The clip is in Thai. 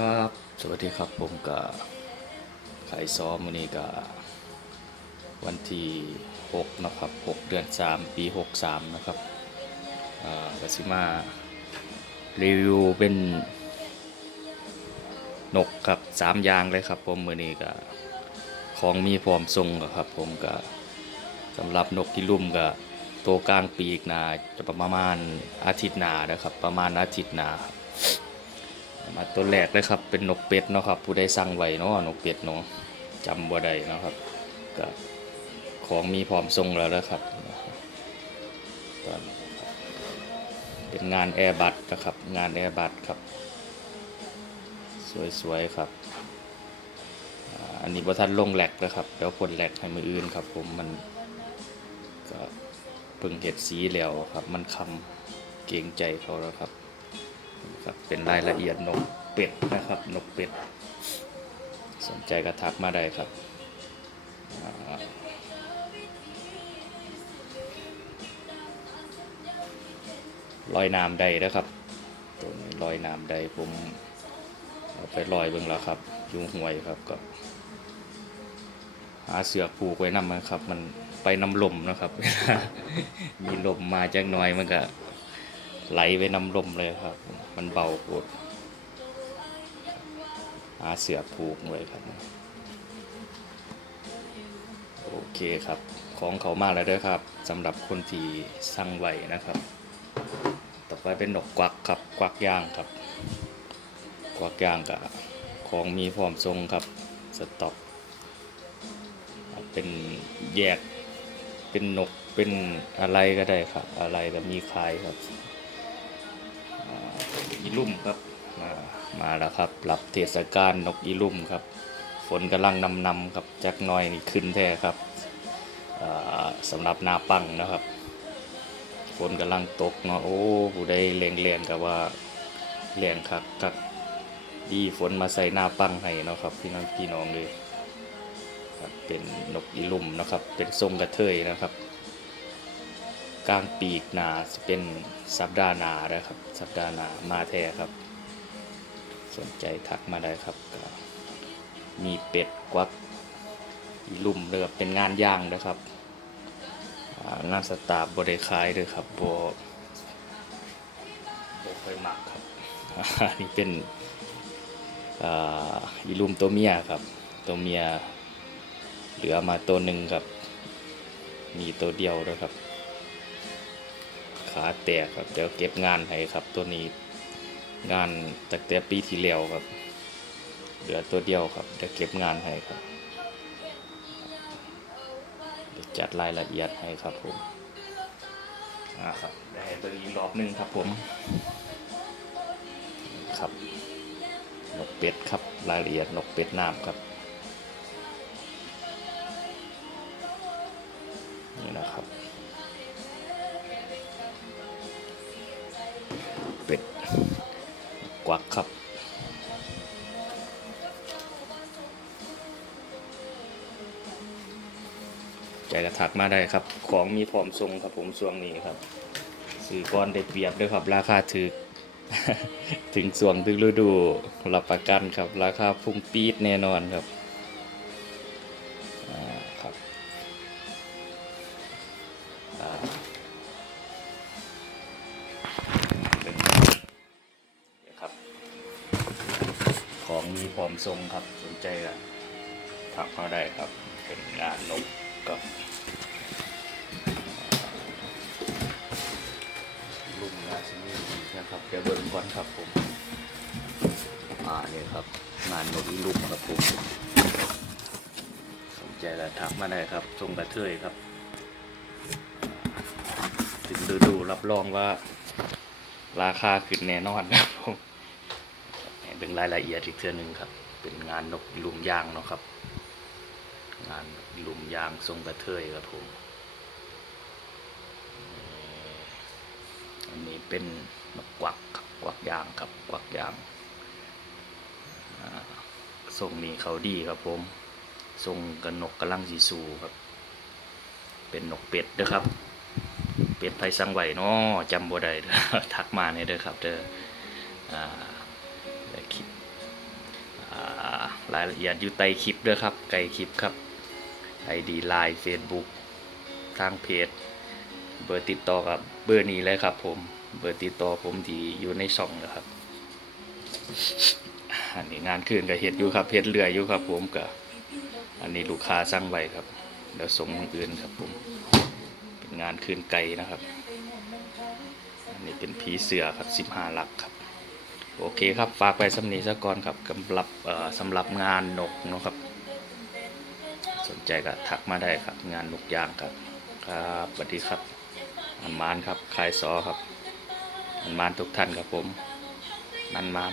ครับ สวัสดีครับผมกับขายซ้อมวันนี้กับวันที่6นะครับ6เดือน 3 ปี 63 นะครับกสิมารีวิวเป็นนกครับสามอย่างเลยครับผมมือนี้กับของมีพร้อมทรงครับผมกับสำหรับนกที่ลุ่มกับตัวกลางปีกนาจะประมาณอาทิตย์หนานะครับ ประมาณอาทิตย์หนาครับ มาตัวแรกเลยครับ เป็นนกเป็ดเนาะครับ ผู้ใดสั่งไว้เนาะนกเป็ดเนาะจำบ่ได้เนาะครับก็ของมีพร้อมส่งแล้วนะครับตอนเป็นงานแอร์บัตนะครับ งานแอร์บัตครับ สวยๆครับอันนี้บทันลงแหลกนะครับเดี๋ยวผลแหลกให้มืออื่นครับ ผมมันก็เพิ่งเห็ดสีแล้วครับ มันคำเกรงใจเขาแล้วครับ ครับเป็นรายละเอียดนกเป็ดนะครับนกเป็ด สนใจกระทักมาได้ครับลอยน้ำใดนะครับตัวนี้ลอยน้ำใดผมเอาไปลอยเบิ่งแล้วครับยุงห่วยครับก็หาเสือกผูกไว้นำนะครับ มันไปน้ำลมนะครับ มีลมมาจากหน้อยมันก็ ไหลไปน้ำลมเลยครับ มันเบาปวดหาเสือผูกไว้ครับ โอเคครับ ของเขามากแล้วด้วยครับสำหรับคนที่สั่งไว้นะครับ ต่อไปเป็นนกกวักครับกวักย่างครับ กวักย่างกับของมีพร้อมทรงครับสต็อกเป็นแยกเป็นนกเป็นอะไรก็ได้ครับ อะไรแต่มีคายครับ อีลุ่มครับมามาแล้วครับรับเทศกาลนกอีลุ่มครับ ฝนกำลังนำนำครับจากหน้อยนี่ขึ้นแท้ครับสำหรับหน้าปังนะครับ ฝนกำลังตกเนาะโอ้ผู้ใดเลียงเลียงกับว่าเลียงคักคักดีฝนมาใส่หน้าปังให้เนาะครับ พี่น้องพี่น้องเลยครับเป็นนกอีลุ่มนะครับ เป็นทรงกระเทยนะครับ กลางปีกหนาจะเป็นสัปดาห์หนานะครับ สัปดาห์หนามาแท้ครับ สนใจทักมาได้ครับ มีเป็ดกวักลุ่มเรือเป็นงานย่างนะครับ งานสตาร์บริขายด้วยครับบโบค่อยมักครับอันนี้เป็นอีลุมตัวเมียครับ ตัวเมียเหลือมาตัวหนึ่งครับ มีตัวเดียวด้วยครับ ขาแตกครับเดี๋ยวเก็บงานให้ครับตัวนี้งานตั้งแต่ปีที่แล้วครับ เหลือตัวเดียวครับเดี๋ยวเก็บงานให้ครับเดี๋ยวจัดรายละเอียดให้ครับผมอ่าครับได้ให้ตัวนี้รอบหนึ่งครับผมครับนกเป็ดครับรายละเอียดนกเป็ดน้ำครับ เป็ดกวักครับ ใจกระถักมาได้ครับ ของมีพร้อมทรงครับผมช่วงนี้ครับซื้อก้อนได้เปรียบด้วยครับ ราคาถึกถึงส่วงถึงฤดูรับประกันครับ ราคาพุ่งปี๊ดแน่นอนครับ มีพร้อมทรงครับสนใจก็ทักมาได้ครับ เป็นงานนกกับลุงราชินีนะครับเดี๋ยวเบิ่งก่อนครับผมอ่าเนี่ยครับ งานนกอีลุมครับผมสนใจแล้วทักมาได้ครับทรงกระเทยครับถึงฤดูรับรองว่า ราคาขึ้นแน่นอนครับผม เป็นรายละเอียดอีกเทื่อหนึ่งครับ เป็นงานนกลุมยางเนาะครับ งานลุมยางทรงกระเทยครับผมอันนี้เป็นนกกวักกวักยางครับกวักยางทรงนี้เขาดีครับผมทรงกระนกกำลังสีสูครับ เป็นนกเป็ดนะครับ เป็ดไผสังไหวเนาะจำบ่ได้เด้อทักมาเนี่ยเด้อครับเด้ออ่า คลิปรายละเอียดอยู่ใต้คลิปด้วยครับไกลคลิปครับ ID Line Facebook ทางเพจ เบอร์ติดต่อกับเบอร์นี้เลยครับ ผมเบอร์ติดต่อผมที่อยู่ในช่องนะครับอันนี้งานคืนกับเฮ็ดอยู่ครับเฮ็ดเรือยอยู่ครับ ผมกับอันนี้ลูกค้าสั่งไว้ครับเดี๋ยวส่งอื่นครับผมเป็นงานคืนไก่นะครับ อันนี้เป็นผีเสือครับ15ลักครับ โอเคครับฝากไปสำนีซะก่อนครับสำหรับสำหรับงานนกนะครับ สนใจก็ทักมาได้ครับ งานนกย่างครับครับสวัสดีครับอันมานครับคายซอครับอันมานทุกท่านครับผมนันมาน